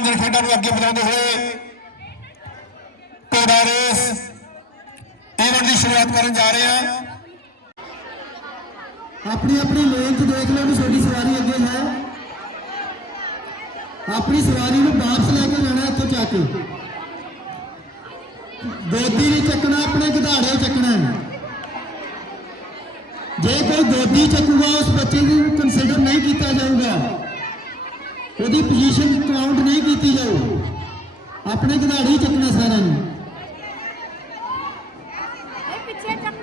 ਮਨੋਰੰਜਨ ਖੇਡਾਂ ਨੂੰ ਅੱਗੇ ਵਧਾਉਂਦੇ ਹੋਏ ਘੋੜਾ ਰੇਸ ਇਵੈਂਟ ਦੀ ਸ਼ੁਰੂਆਤ ਕਰਨ ਜਾ ਰਹੇ ਹਾਂ। ਆਪਣੀ ਆਪਣੀ ਲੇਨ 'ਚ ਦੇਖ ਲਓ ਵੀ ਤੁਹਾਡੀ ਸਵਾਰੀ ਅੱਗੇ ਹੈ। ਆਪਣੀ ਸਵਾਰੀ ਨੂੰ ਵਾਪਸ ਲੈ ਕੇ ਜਾਣਾ ਇੱਥੋਂ ਚੱਕ ਗੋਦੀ ਨਹੀਂ ਚੱਕਣਾ, ਆਪਣੇ ਗਧਾੜੇ ਚੱਕਣਾ ਜੇ ਕੋਈ ਗੋਦੀ ਚੱਕੂਗਾ, ਉਸ ਬੱਚੇ ਨੂੰ ਕੰਸੀਡਰ ਨਹੀਂ ਕੀਤਾ ਜਾਊਗਾ। ਉਹਦੀ ਪੋਜੀਸ਼ਨ ਕਾਊਂਟ ਨਹੀਂ ਕੀਤੀ ਜਾਊ। ਆਪਣੇ ਖਿਡਾਰੀ ਚੱਕਣਾ ਸਾਰਿਆਂ ਨੂੰ। ਪਿੱਛੇ ਚੱਕ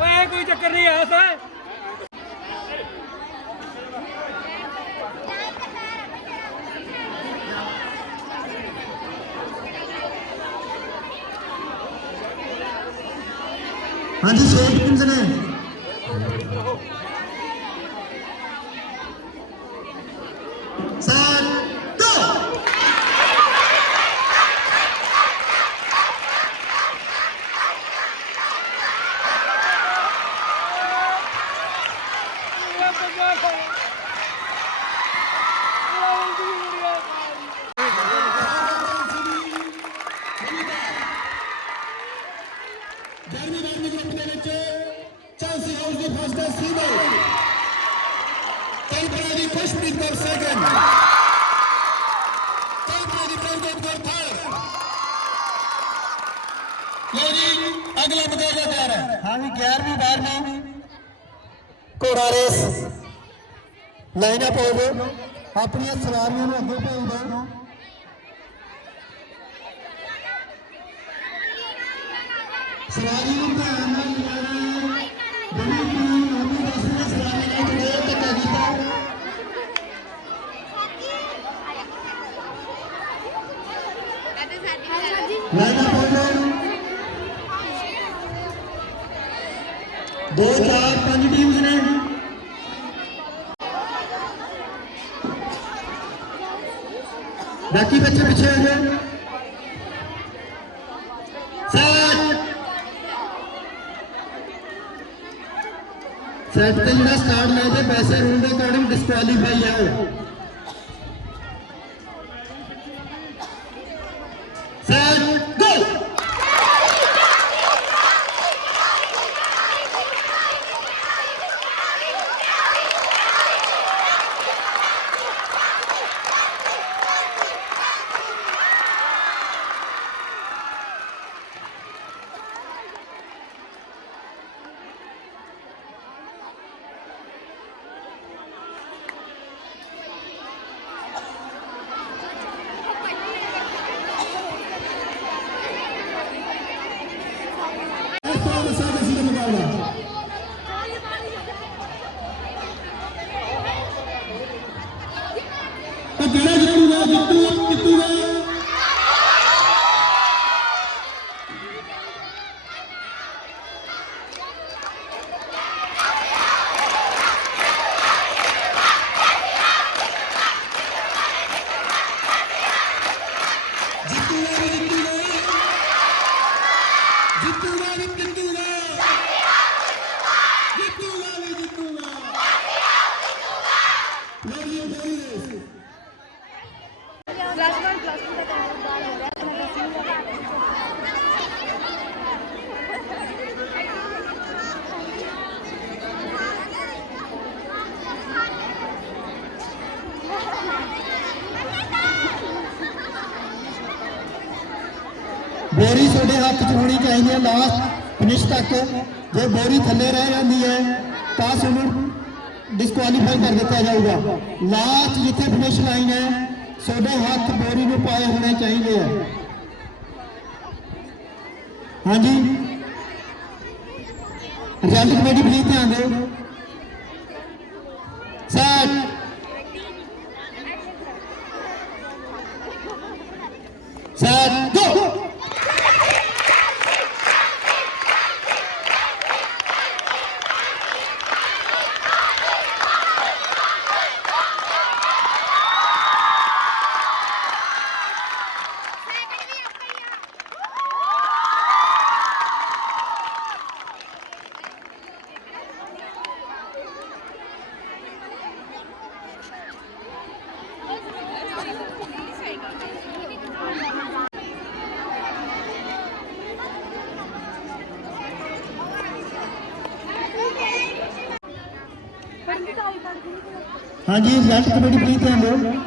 ਓਏ ਕੋਈ ਚੱਕਰ ਨਹੀਂ ਆ ਸਾ ਹਾਂਜੀ ਸ਼ੇਖ ਕਿੰਜ ਨੇ ਸਰ ਦੋ ਗਿਆਰਵੀਂ ਬਾਰਵੀਂ ਗਰੁੱਪ ਦੇ ਵਿੱਚ ਚਾਂਸੀ ਹਾਊਸ ਦੀ ਫਸਟ ਹੈ ਸੀਵਰ ਕਲਪਨਾ ਦੀ ਖੁਸ਼ਪ੍ਰੀਤ ਕੌਰ ਸੈਕੰਡ ਕਲਪਨਾ ਦੀ ਪ੍ਰਭਜੋਤ ਕੌਰ ਥਰਡ ਲੋ ਜੀ ਅਗਲਾ ਮੁਕਾਬਲਾ ਤਿਆਰ ਹੈ ਹਾਂ ਵੀ 11ਵੀਂ 12ਵੀਂ ਘੋੜਾ ਰੇਸ ਲਾਈਨ ਅਪ ਹੋ ਜਾਓ ਆਪਣੀਆਂ ਸਵਾਰੀਆਂ ਨੂੰ ਅੱਗੇ ਭੇਜ ਦਿਓ ਸਵਾਰੀ ਨੂੰ ਧਿਆਨ Ali Beyão. ਤੋਂ ਲਾਸਟ ਫਿਨਿਸ਼ ਤੱਕ, ਜੇ ਬੋਰੀ ਥੱਲੇ ਰਹਿ ਜਾਂਦੀ ਹੈ, ਤਾਂ ਉਹਨੂੰ ਡਿਸਕੁਆਲੀਫਾਈ ਕਰ ਦਿੱਤਾ ਜਾਊਗਾ। ਲਾਸਟ ਜਿੱਥੇ ਫਿਨਿਸ਼ ਲਾਈਨ ਹੈ, ਸੋਡੇ ਹੱਥ ਬੋਰੀ ਨੂੰ ਪਾਏ ਹੋਣੇ ਚਾਹੀਦੇ ਆ। ਹਾਂਜੀ? ਰਿਜ਼ਲਟ ਕਮੇਟੀ ਪਲੀਜ਼ ਧਿਆਨ ਦਿਓ। Set A gente Ranjit, Ranjit, Ranjit, Ranjit, Ranjit,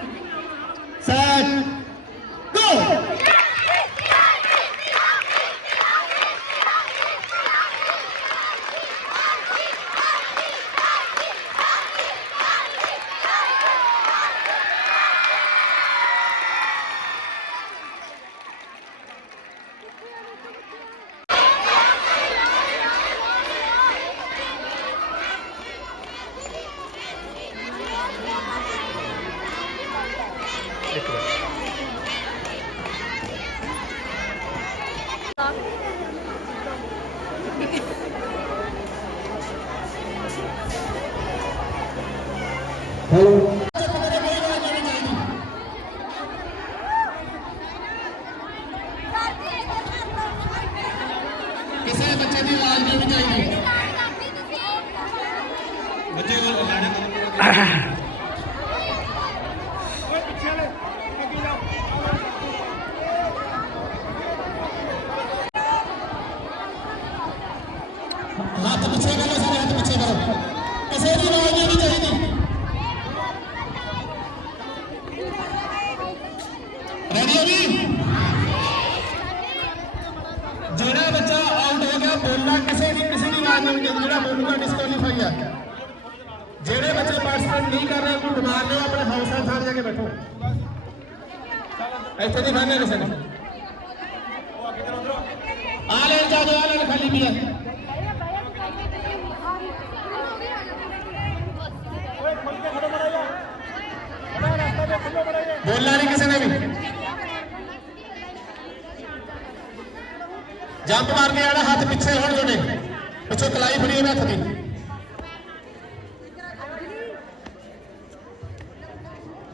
ਨਹੀਂ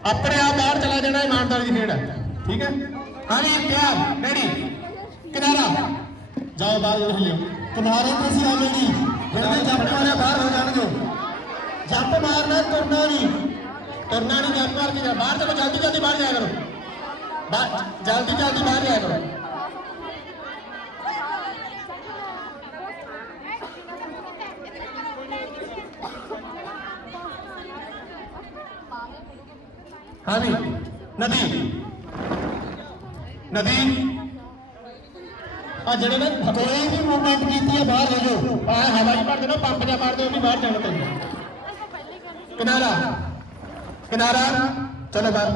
ਆਪਣੇ ਆਪ ਬਾਹਰ ਚਲਾ ਜਾਣਾ, ਇਮਾਨਦਾਰੀ ਦੀ ਖੇਡ ਹੈ। ਠੀਕ ਹੈ? ਹਾਂਜੀ ਪਿਆਰ ਰੈਡੀ ਕਿਨਾਰਾ। ਜਾਓ ਬਾਹਰ ਜਲ ਹਿਲਿਓ ਕਿਨਾਰੇ ਤੇ ਸੀ ਆਵੇ ਜੀ। ਜਿਹੜੇ ਜੱਪ ਵਾਲੇ ਬਾਹਰ ਹੋ ਜਾਣਗੇ। ਜੱਪ ਮਾਰਨਾ ਤੁਰਨਾ ਨਹੀਂ। ਤੁਰਨਾ ਨਹੀਂ, ਜੱਪ ਮਾਰ ਕੇ ਬਾਹਰ ਚਲੋ, ਜਲਦੀ ਜਲਦੀ ਬਾਹਰ ਜਾਇਆ ਕਰੋ। ਜਲਦੀ ਜਲਦੀ ਬਾਹਰ ਜਾਇਆ ਕਰੋ। ਹਾਂਜੀ ਨਦੀ। ਨਦੀ। ਆ ਜਿਹੜੇ ਨੇ ਕੋਈ ਵੀ ਮੂਵਮੈਂਟ ਕੀਤੀ ਹੈ ਬਾਹਰ ਹੋ ਜਾਓ। ਆ ਹਵਾ ਹੀ ਭਰ ਦੇਣਾ ਪੰਪ ਜਾ ਮਾਰ ਦਿਓ ਵੀ ਬਾਹਰ ਜਾਣਾ ਤੈਨੂੰ ਕਿਨਾਰਾ। ਕਿਨਾਰਾ। ਚਲੋ ਬਾਹਰ।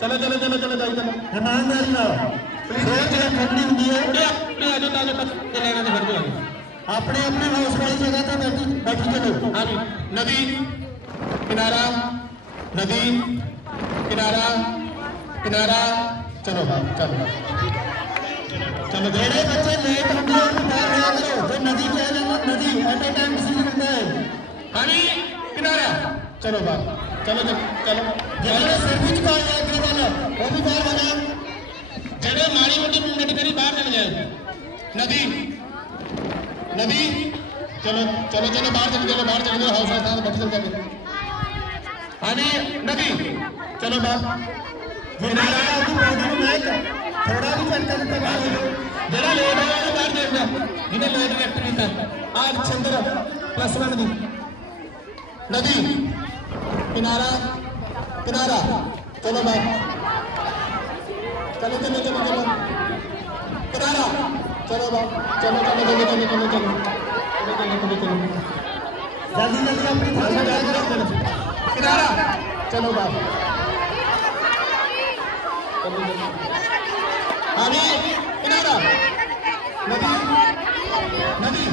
ਚਲੋ ਚਲੋ ਚਲੋ ਚਲੋ ਜਾਈ ਚਲੋ। ਇਮਾਨਦਾਰੀ ਨਾਲ। ਫੇਰ ਜਿਹੜਾ ਖੜਨੀ ਹੁੰਦੀ ਹੈ। ਆਪਣੇ ਆ ਜਾਓ ਤਾਂ ਤੇ ਲੈਣਾ ਤੇ ਖੜ ਜਾਓ। ਆਪਣੇ ਆਪਣੇ ਹਾਊਸ ਵਾਲੀ ਜਗ੍ਹਾ ਤੇ ਬੈਠੀ ਬੈਠੀ ਚਲੋ। ਹਾਂਜੀ। ਨਦੀ। ਕਿਨਾਰਾ। ਨਦੀ। किनारा किनारा चलो भाई चलो चलो जेड़े बच्चे लेट होंगे उनको बाहर रहा करो जो नदी कह रहे हो नदी एट ए टाइम डिसीजन होता है पानी किनारा चलो भाई चलो चलो चलो जेड़े सिर भी चुका है अग्रवाल वो भी बाहर हो जाए जेड़े माड़ी मोटी मूवमेंट करी बाहर चले जाए नदी नदी चलो चलो चलो बाहर चलो चलो बाहर चलो हाउस हाउस बैठ चल जाए ਚਲ ਜਾਂਦੇ ਹਾਂਜੀ ਨਦੀ ਚਲੋ ਬਾਹਰ। ਕਿਨਾਰਾ ਉਹਦੀ ਬੋਡੀ ਨੂੰ ਮੈਂ ਥੋੜਾ ਵੀ ਚੱਕਰ ਦਿੱਤਾ ਬਾਹਰ ਹੋ ਜਾਓ ਜਿਹੜਾ ਲੇਟ ਹੋਇਆ ਉਹ ਬਾਹਰ ਦੇਖਦਾ। ਜਿਹਨੇ ਲੇਟ ਰਿਐਕਟ ਕੀਤਾ। ਆ ਚੰਦਰ ਪਲੱਸ 1 ਦੀ। ਨਦੀ ਕਿਨਾਰਾ ਕਿਨਾਰਾ। ਚਲੋ ਬਾਹਰ। ਚਲੋ ਚਲੋ ਚਲੋ ਚਲੋ। ਕਿਨਾਰਾ। ਚਲੋ ਬਾਹਰ। ਚਲੋ ਚਲੋ ਚਲੋ ਚਲੋ ਚਲੋ ਚਲੋ। ਚਲੋ ਚਲੋ ਚਲੋ ਜਲਦੀ ਜਲਦੀ ਆਪਣੀ किनारा चलो बाबू अभी किनारा नदी नदी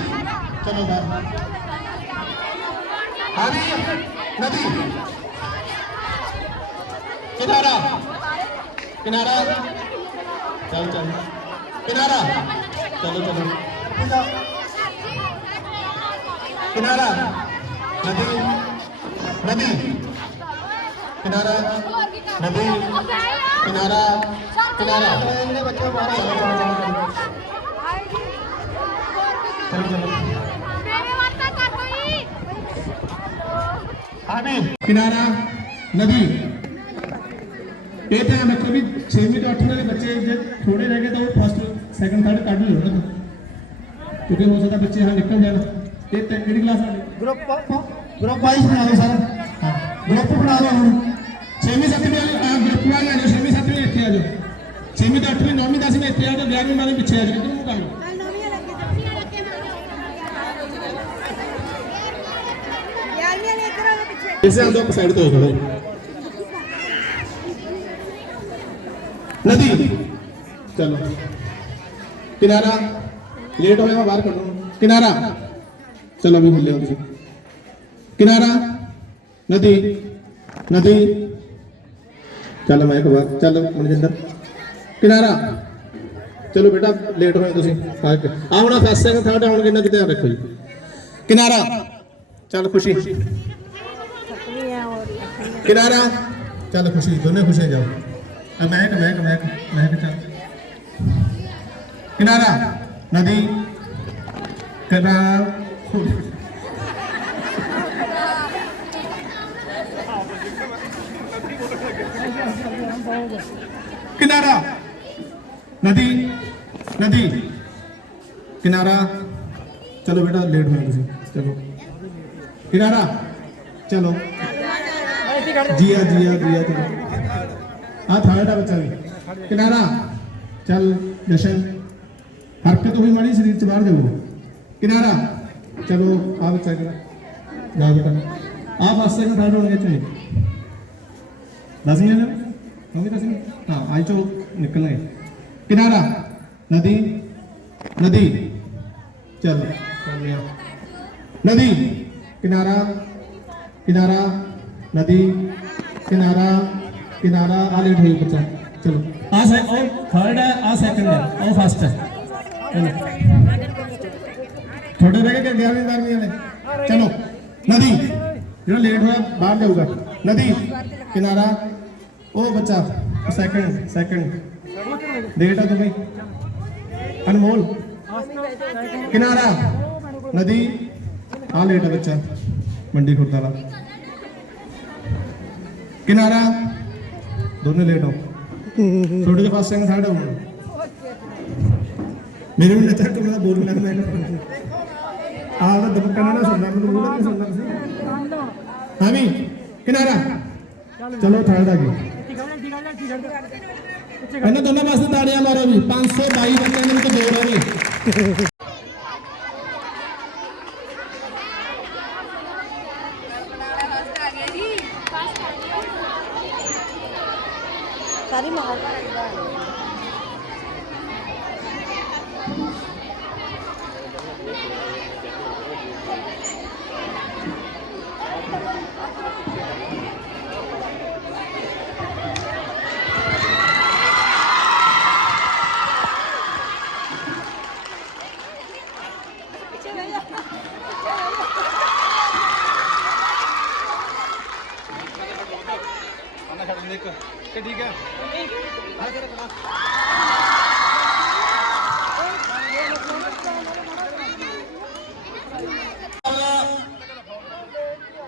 चलो बाबू अभी नदी किनारा किनारा चलो चलो किनारा चलो चलो किनारा नदी नदी किनारा नदी किनारा किनारा बच्चों किनारा नदी ਇਹ ਧਿਆਨ ਰੱਖੋ ਵੀ 6ਵੀਂ ਤੋਂ 8ਵੀਂ ਦੇ ਬੱਚੇ ਜੇ ਥੋੜੇ ਰਹਿ ਗਏ ਤਾਂ ਉਹ ਫਸਟ ਸੈਕੰਡ ਥਰਡ ਕੱਢ ਲਿਓ ਨਾ ਕਿਉਂਕਿ ਹੋ ਸਕਦਾ ਬੱਚੇ ਹਾਂ ਨਿਕਲ ਜਾਣ। ਇਹ ਤੇ ਕਿਹੜੀ ਕਲਾਸ ਆ ਗਰੁੱਪ ਗਰੁੱਪ ਵਾਈਜ਼ ਬਣਾਓ ਸਰ। ਗਰੁੱਪ ਬਣਾ ਲਓ ਹੁਣ। 6ਵੀਂ 7ਵੀਂ ਵਾਲੇ ਆ ਗਰੁੱਪ ਵਾਲੇ ਆ ਜਾਓ 6ਵੀਂ 7ਵੀਂ ਇੱਥੇ ਆ ਜਾਓ। 6ਵੀਂ ਤੋਂ 8ਵੀਂ 9ਵੀਂ 10ਵੀਂ ਇੱਥੇ ਆ ਜਾਓ 11ਵੀਂ 12ਵੀਂ ਪਿੱਛੇ ਆ ਜਾਓ ਕਿੱਧਰ ਨੂੰ ਪਿੱਛੇ। ਇਸੇ ਆਂਦੋ ਇੱਕ ਸਾਈਡ ਤੋਂ ਹੋ ਖੜੋ ਨਦੀ ਚਲੋ। ਕਿਨਾਰਾ ਲੇਟ ਹੋਇਆ ਮੈਂ ਬਾਹਰ ਕੱਢੋ ਕਿਨਾਰਾ ਚਲੋ ਵੀ ਹਿੱਲਿਓ ਤੁਸੀਂ ਕਿਨਾਰਾ ਨਦੀ ਨਦੀ। ਚੱਲ ਮੈਂ ਇੱਕ ਵਾਰ, ਚੱਲ ਮਨਜਿੰਦਰ। ਕਿਨਾਰਾ। ਚਲੋ ਬੇਟਾ ਲੇਟ ਹੋਏ ਤੁਸੀਂ। ਆਉਣਾ ਕੇ। ਆ ਹੁਣ ਫਸਟ ਸੈਕਿੰਡ ਧਿਆਨ ਰੱਖੋ ਜੀ। ਕਿਨਾਰਾ। ਚੱਲ ਖੁਸ਼ੀ। ਕਿਨਾਰਾ। ਚੱਲ ਖੁਸ਼ੀ, ਦੋਨੇ ਖੁਸ਼ੇ ਜਾਓ। ਆ ਮਹਿਕ ਮਹਿਕ ਮਹਿਕ ਮੈਂ ਚੱਲ। ਕਿਨਾਰਾ। ਨਦੀ। ਕਿਨਾਰਾ। किनारा नदी नदी किनारा चलो बेटा लेट हो गए चलो किनारा चलो जिया जिया जिया चलो हाँ थर्ड है बच्चा भी किनारा चल जशन हरकत हुई माड़ी शरीर से बाहर जाओ किनारा चलो आ बच्चा किनारा जाओ बेटा आप वास्तव में थर्ड होने चाहिए दस मिनट 여기 다시 아 안쪽 निकलना है किनारा नदी नदी चलो नदी किनारा किनारा नदी किनारा किनारा आ लेट हुई बच्चा चलो आ से ओ थर्ड है आ सेकंड है ओ फर्स्ट है चलो थोड़े रह गए ग्यारहवीं बारहवीं वाले चलो नदी जो लेट हुआ बाहर जाऊंगा नदी किनारा ਉਹ ਬੱਚਾ ਸੈਕਿੰਡ ਸੈਕਿੰਡ ਡੇਟ ਆ ਬਈ ਅਨਮੋਲ, ਕਿਨਾਰਾ। ਨਦੀ। ਆ ਲੇਟ ਆ ਬੱਚਾ, ਮੰਡੀ ਖੁਰਦ ਕਿਨਾਰਾ। ਦੋਨੇ ਲੇਟ ਹੋ। ਛੋਟੇ ਦੇ ਫਸਟ ਸੈਕਿੰਡ ਥਰਡ ਹੋ। ਮੇਰੇ ਵੀ ਨਚਰ ਕਮਲਾ ਬੋਲਣਾ ਮੈਂ ਆਹ ਦਾ ਦਬਕਣਾ ਨਾ ਸੁਣਨਾ ਮੈਨੂੰ ਮੂੰਹ ਨਹੀਂ ਸੁਣਨਾ ਤੁਸੀਂ ਹਾਂ ਵੀ? ਕਿਨਾਰਾ। ਚਲੋ ਥਰਡ ਆ ਗਏ ਇਹਨਾਂ ਦੋਨਾਂ ਵਾਸਤੇ ਤਾੜੀਆਂ ਮਾਰੋ ਵੀ 522 ਬੱਚਿਆਂ ਦੇ ਵਿੱਚ ਜੋੜ ਹੈ ਵੀ ਸਾਰੀ ਮਾਹੌਲ ਦਾ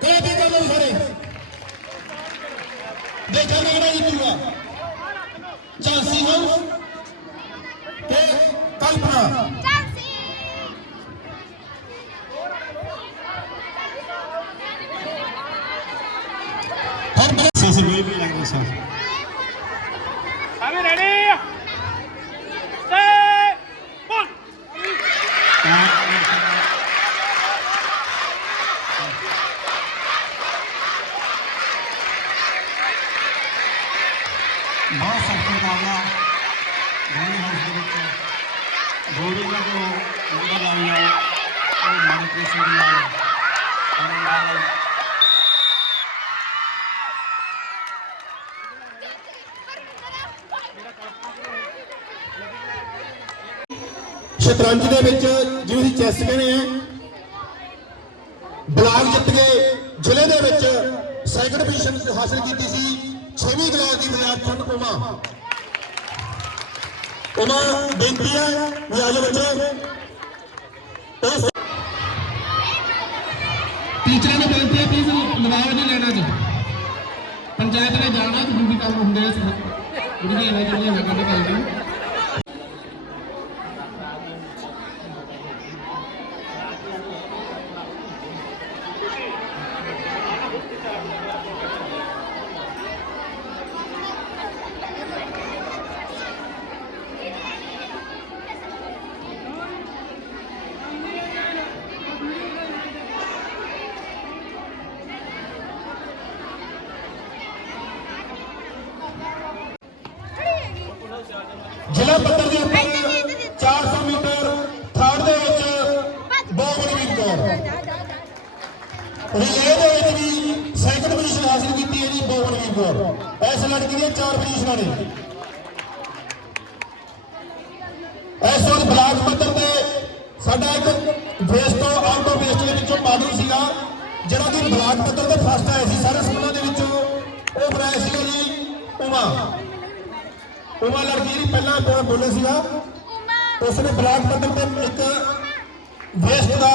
ਕਿਹੜਾ ਵੀ ਕਰ ਲਓ ਸਾਰੇ ਦੇਖਾਂਗੇ ਕਿਹੜਾ ਜਿੱਤੂਗਾ ਚਾਂਸੀ ਹਾਊਸ ਤੇ ਕਲਪਨਾ ਹਰ ਬੱਚੇ ਸੇ ਵੀ ਵੀ ਲੱਗਦਾ sir Are we ready? Stay! One! ਬਹੁਤ ਸਖਤ ਮੁਕਾਬਲਾ ਗੋਲੀ ਹਾਊਸ ਦੇ ਵਿੱਚ ਗੋਲੀ ਦਾ ਜੋ ਮੁੰਡਾ ਲਾਇਆ ਉਹ ਮਨਪ੍ਰੀਤ ਸਿੰਘ ਨਾਲ ਉਹਨਾਂ ਨਾਲ ਸ਼ਤਰੰਜ ਦੇ ਵਿੱਚ ਜਿਹਨੂੰ ਅਸੀਂ ਚੈਸ ਕਹਿੰਦੇ ਆ ਬਲਾਕ ਜਿੱਤ ਕੇ ਜ਼ਿਲ੍ਹੇ ਦੇ ਵਿੱਚ ਸੈਕੰਡ ਪੋਜੀਸ਼ਨ ਹਾਸਲ ਕੀਤੀ ਸੀ 6ਵੀਂ ਕਲਾਸ ਦੀ ਵਿਦਿਆਰਥਣ ਉਮਾ ਉਮਾ ਬੇਨਤੀ ਹੈ ਵੀ ਬੱਚੇ ਟੀਚਰਾਂ ਨੂੰ ਬੇਨਤੀ ਹੈ ਪਲੀਜ਼ ਲਵਾਓ ਨਹੀਂ ਲੈਣਾ ਜੀ। ਪੰਚਾਇਤ ਨੇ ਜਾਣਾ ਤੇ ਕੰਮ ਹੁੰਦੇ ਇਸ ਜਿਹੜੀਆਂ ਇਹਨਾਂ ਜਿਹੜੀਆਂ ਮੈਂ ਕਰਦੇ ਜ਼ਿਲ੍ਹਾ ਪੱਧਰ ਦੇ ਉੱਪਰ 400 ਮੀਟਰ ਥਰਡ ਦੇ ਵਿੱਚ ਬੋਗਨਵੀਰ ਕੌਰ ਰਿਲੇ ਦੇ ਵਿੱਚ ਵੀ ਸੈਕੰਡ ਪੋਜੀਸ਼ਨ ਹਾਸਲ ਕੀਤੀ ਹੈ ਜੀ ਬੋਗਨਵੀਰ ਕੌਰ ਇਸ ਲੜਕੀ ਦੀਆਂ ਚਾਰ ਪੋਜੀਸ਼ਨਾਂ ਨੇ। ਉਸਨੇ ਬਲਾਕ ਪੱਧਰ ਤੇ ਇੱਕ ਵੇਸਟ ਦਾ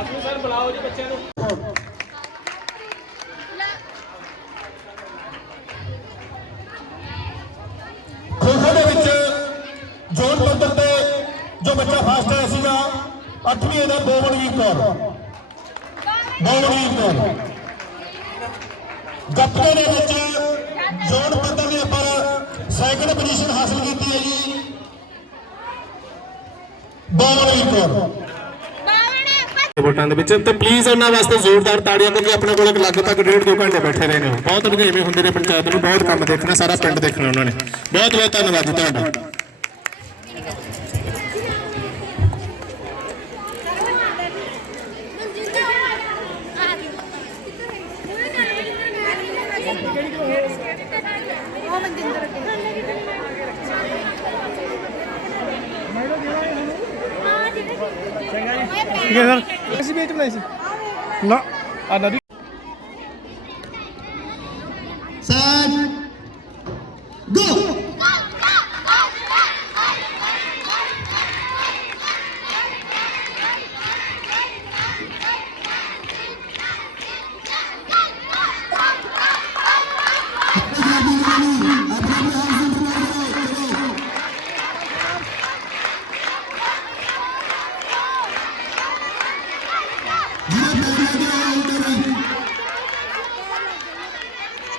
ਅਸੂ ਸਰ ਬੁਲਾਓ ਜੀ ਬੱਚਿਆਂ ਨੂੰ 8ਵੀਂ ਇਹਦਾ ਬੋਵਨਵੀਰ ਕੌਰ। ਬੋਵਨਵੀਰ ਕੌਰ। ਗੱਤਕੇ ਦੇ ਵਿੱਚ ਜ਼ੋਨ ਪੱਧਰ ਦੇ ਉੱਪਰ ਸੈਕੰਡ ਪੋਜੀਸ਼ਨ ਹਾਸਲ ਕੀਤੀ ਹੈ ਜੀ। ਬੋਵਨਵੀਰ ਕੌਰ। ਵੋਟਾਂ ਦੇ ਵਿੱਚ। ਤੇ ਪਲੀਜ਼ ਉਹਨਾਂ ਵਾਸਤੇ ਜ਼ੋਰਦਾਰ ਤਾੜੀਆਂ, ਕਿਉਂਕਿ ਆਪਣੇ ਕੋਲ ਲਗਭਗ ਡੇਢ ਦੋ ਘੰਟੇ ਬੈਠੇ ਰਹੇ ਨੇ ਉਹ। ਬਹੁਤ ਰੁਝੇਵੇਂ ਹੁੰਦੇ ਨੇ ਪੰਚਾਇਤ ਨੂੰ, ਬਹੁਤ ਕੰਮ ਦੇਖਣਾ, ਸਾਰਾ ਪਿੰਡ ਦੇਖਣਾ ਉਹਨਾਂ ਨੇ। ਬਹੁਤ ਬਹੁਤ ਧੰਨਵਾਦ ਜੀ ਤੁਹਾਡਾ। ਠੀਕ ਹੈ ਸਰ? ਅਸੀਂ ਵੇਚ ਬਣਾਈ ਸੀ। ਨਾ। ਆ ਨਦੀ ਸੈਟ ਗੋ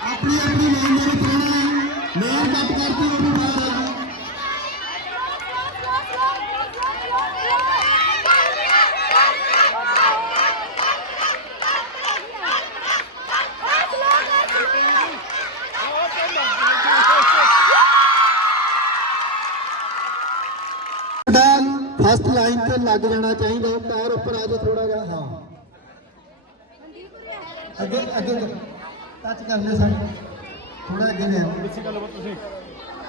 ਆਪਣੀ ਆਪਣੀ ਲਾਈਨ ਦੇ ਵਿੱਚ ਰਹਿਣਾ ਹੈ ਮੇਨ ਕੱਟ ਕਰਕੇ ਉਹ ਵੀ ਬਾਹਰ ਆ ਫਸਟ ਲਾਈਨ ਤੇ ਲੱਗ ਜਾਣਾ ਚਾਹੀਦਾ ਪੈਰ ਉੱਪਰ ਆ ਜਾ ਥੋੜਾ ਜਿਹਾ। ਹਾਂ। ਅੱਗੇ ਅੱਗੇ ਟੱਚ ਕਰ ਲੈ ਸਾਡੇ ਥੋੜਾ ਅੱਗੇ ਲੈ। ਪਿੱਛੇ ਕਰ ਲਓ ਤੁਸੀਂ।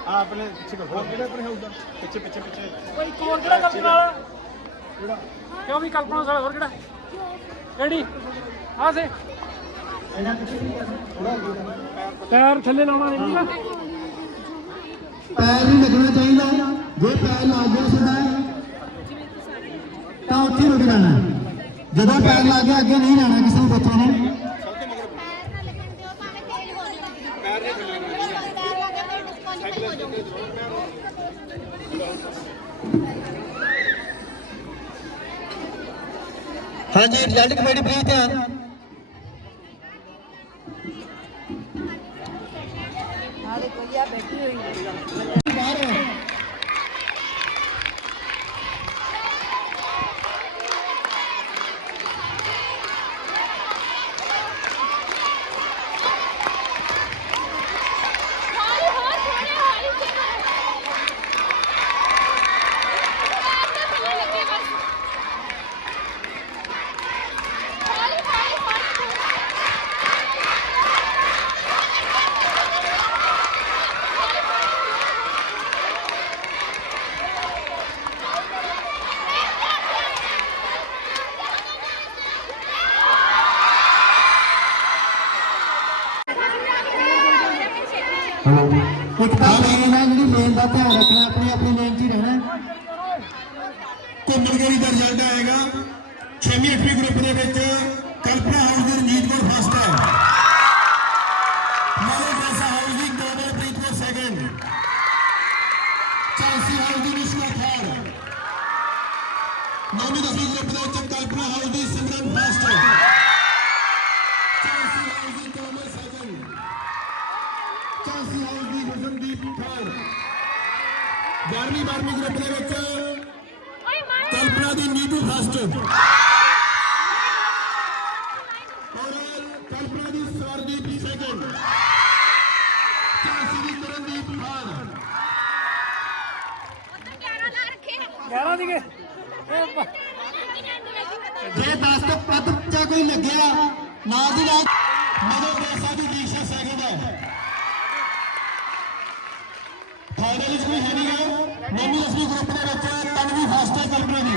ਆ ਆਪਣੇ ਪਿੱਛੇ ਕਰ। ਹੋਰ ਕਿਹੜਾ ਆਪਣੇ ਹੋਊਗਾ ਪਿੱਛੇ ਪਿੱਛੇ ਪਿੱਛੇ। ਕੋਈ ਕੋਰ ਕਿਹੜਾ ਕਲਪਨਾ ਵਾਲਾ ਕਿਹੜਾ? ਕਿਉਂ ਵੀ ਕਲਪਨਾ ਵਾਲਾ ਹੋਰ ਕਿਹੜਾ? ਕਿਹੜੀ ਆ ਸੇ। ਪੈਰ ਥੱਲੇ ਲਾਉਣਾ ਨਹੀਂ ਨਾ ਪੈਰ ਨਹੀਂ ਲੱਗਣਾ ਚਾਹੀਦਾ। ਜੇ ਪੈਰ ਲੱਗ ਗਿਆ ਸਿੱਧਾ। ਤਾਂ ਉੱਥੇ ਹੀ ਰੁਕ ਜਾਣਾ। ਜਦੋਂ ਪੈਰ ਲੱਗ ਗਿਆ, ਅੱਗੇ ਨਹੀਂ ਜਾਣਾ ਕਿਸੇ ਬੱਚੇ ਨੇ। ਹਾਂਜੀ ਰਿਜ਼ਲਟ ਕਮੇਟੀ ਪਲੀਜ਼ ਧਿਆਨ ਬਾਹਰ ਆ। ਇੱਕ ਤਾਂ ਮੇਨ ਜਿਹੜੀ ਮੇਨ ਦਾ ਧਿਆਨ ਰੱਖਣਾ, ਆਪਣੀ ਆਪਣੀ ਮੇਨ 'ਚ ਹੀ ਰਹਿਣਾ ਘੁੰਮਣਗੇਰੀ ਦਾ ਰਿਜ਼ਲਟ ਆਏਗਾ। 6ਵੀਂ 8ਵੀਂ ਗਰੁੱਪ ਦੇ ਵਿੱਚ ਕਲਪਨਾ ਹਾਊਸ ਦੀ 11 ਦੀ ਜੇ 10 ਤੋਂ ਵੱਧ ਬੱਚਾ ਕੋਈ ਲੱਗਿਆ। ਨਾਲ ਦੀ ਨਾਲ ਮਦੋ ਦੇਸਾ ਦੀ ਦੀਕਸ਼ਾ ਸੈਕਿੰਡ ਹੈ ਫਾਈਨਲ ਵਿੱਚ ਕੋਈ ਹੈ ਨਹੀਂ ਗਾ ਨੌਵੀਂ ਦਸਵੀਂ ਗਰੁੱਪ ਦੇ ਵਿੱਚ ਤਨਵੀਂ ਫਸਟ ਹੈ ਕਲਪਨਾ ਦੀ।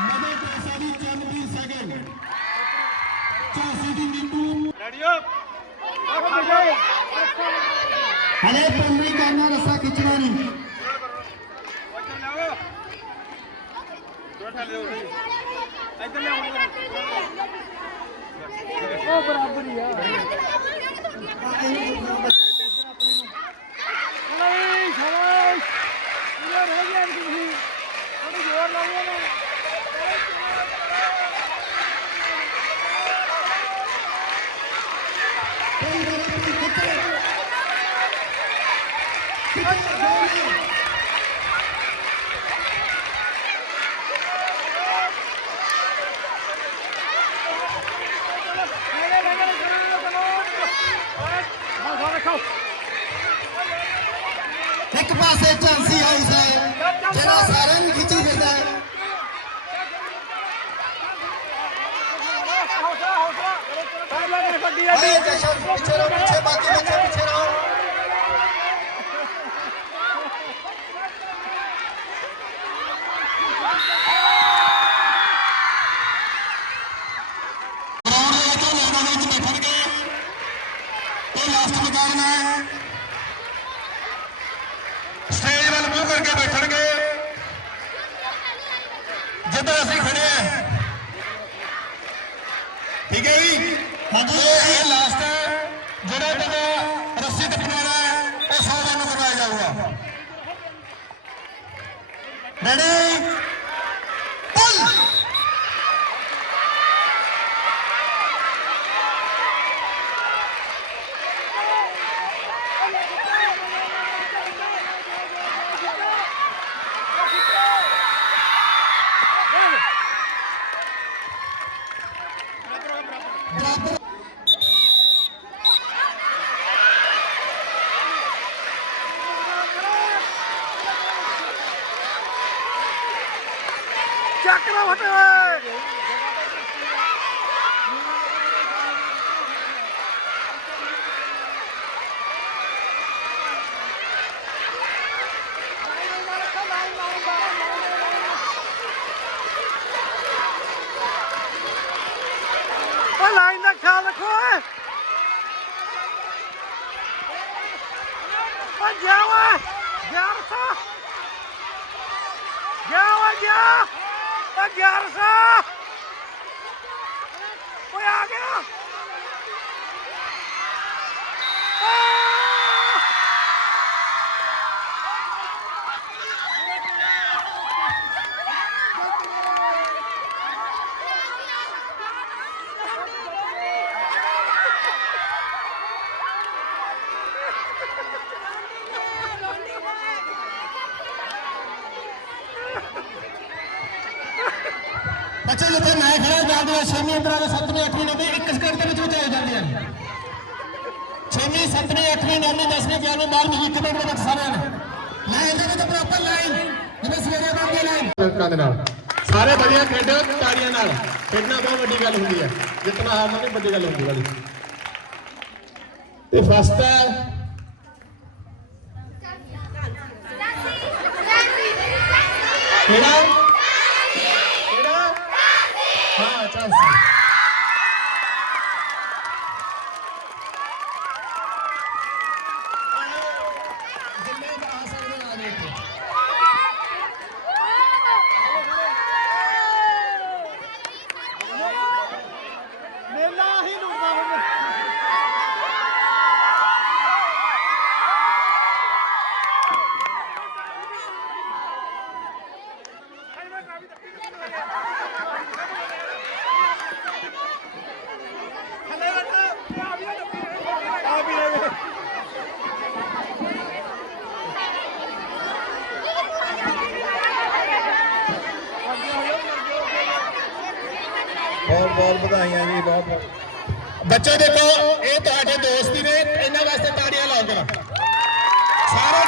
ਮਦੋ ਦੇਸਾ ਦੀ ਚੰਨਵੀਰ ਸੈਕਿੰਡ ਚਾਸੀ ਦੀ ਨੀਤੂ ਆਖੋ ਬਜਾਓ ਹਲੇ ਨਹੀਂ ਕਰਨਾ ਰੱਸਾ ਖਿੱਚਣਾ ਨਹੀਂ ਉੱਥੇ ਲਾਓ ਥੋੜਾ ਲਿਓ ਸਹੀ ਇੱਧਰ ਲਿਆਓ ਉਹ ਬਰਾਬਰ ਹੀ ਆ ਨਹੀਂ ਸ਼ਾਬਾਸ਼ ਇਹ ਰਹਿ ਗਿਆ ਕਿ ਤੁਸੀਂ ਥੋੜੀ ਜ਼ੋਰ ਲਾਓ ਨਾ ਇੱਕ ਪਾਸੇ ਝਾਂਸੀ ਹਾਊਸ ਹੈ ਜਿਹੜਾ ਸਾਰਿਆਂ ਨੂੰ ਖਿੱਚੀ ਫਿਰਦਾ ਹੈ ਆਏ ਜਸ਼ਨ ਪਿੱਛੇ ਰਹੋ ਪਿੱਛੇ ਬਾਕੀ ਬੱਚੇ ਪਿੱਛੇ ਰਹੋ ਹਾਂਜੀ, ਇਹ ਲਾਸਟ ਹੈ। ਜਿਹੜਾ ਬੰਦਾ ਰੱਸੀ ਟੱਪਣ ਹੈ, ਉਹ 100 ਦਾ ਕਰਵਾਇਆ ਜਾਊਗਾ। ਰੈਡੀ ਪੁੱਲ ਚੱਕ ਨਾ ਫਟੇ ਓਏ ਓ ਲਾਈਨ ਦਾ ਖਿਆਲ ਰੱਖੋ ਓਏ ਓ ਜਾ ਓਏ ਜਾ ਰਸਾ ਜਾ ਓਏ ਜਾ ਓ ਜਾ ਰਸਾ ਓਏ ਆ ਗਿਆ ਆ! ਬੱਚੇ ਜਿੱਥੇ ਮੈਂ ਖੜਾ ਜਾਂਦੇ ਆ 6ਵੀਂ ਅੰਦਰਾਂ ਦੇ 7ਵੀਂ 8ਵੀਂ 9ਵੀਂ ਇੱਕ ਸਕਿੰਟ ਦੇ ਵਿੱਚ ਵਿੱਚ ਹੋ ਜਾਂਦੀਆਂ ਨੇ 6ਵੀਂ 7ਵੀਂ 8ਵੀਂ 9ਵੀਂ 10ਵੀਂ 11ਵੀਂ 12ਵੀਂ ਇੱਕ ਮਿੰਟ ਦੇ ਵਿੱਚ ਸਾਰਿਆਂ ਨੇ। ਲਾਈਨ ਦੇ ਵਿੱਚ ਪ੍ਰੋਪਰ ਲਾਈਨ ਜਿਵੇਂ ਸਵੇਰੇ ਬਣਦੀ ਲਾਈਨ ਲੋਕਾਂ ਦੇ ਨਾਲ। ਸਾਰੇ ਵਧੀਆ ਖੇਡੋ, ਤਾੜੀਆਂ ਨਾਲ। ਖੇਡਣਾ ਬਹੁਤ ਵੱਡੀ ਗੱਲ ਹੁੰਦੀ ਹੈ ਜਿੱਤਣਾ ਹਾਰਨਾ ਨਹੀਂ, ਵੱਡੀ ਗੱਲ ਹੁੰਦੀ ਵਾਲੀ ਤੇ ਫਸਟ ਹੈ ਕਿਹੜਾ ਕਿਹੜਾ ਹਾਂ ਚੱਲ ਸੀ ਜਿੰਨੇ ਕੁ ਆ ਸਕਦੇ ਆ ਗਏ ਇੱਥੇ ਮੇਲਾ ਹੀ ਲੁੱਟਦਾ ਹੁਣ ਬਹੁਤ ਬਹੁਤ ਵਧਾਈਆਂ ਜੀ ਬਹੁਤ ਬਹੁਤ ਬੱਚੇ ਦੇਖੋ ਇਹ ਤੁਹਾਡੇ ਦੋਸਤ ਹੀ ਨੇ ਇਹਨਾਂ ਵਾਸਤੇ ਤਾੜੀਆਂ ਲਾਓ ਜਰਾ। ਸਾਰੇ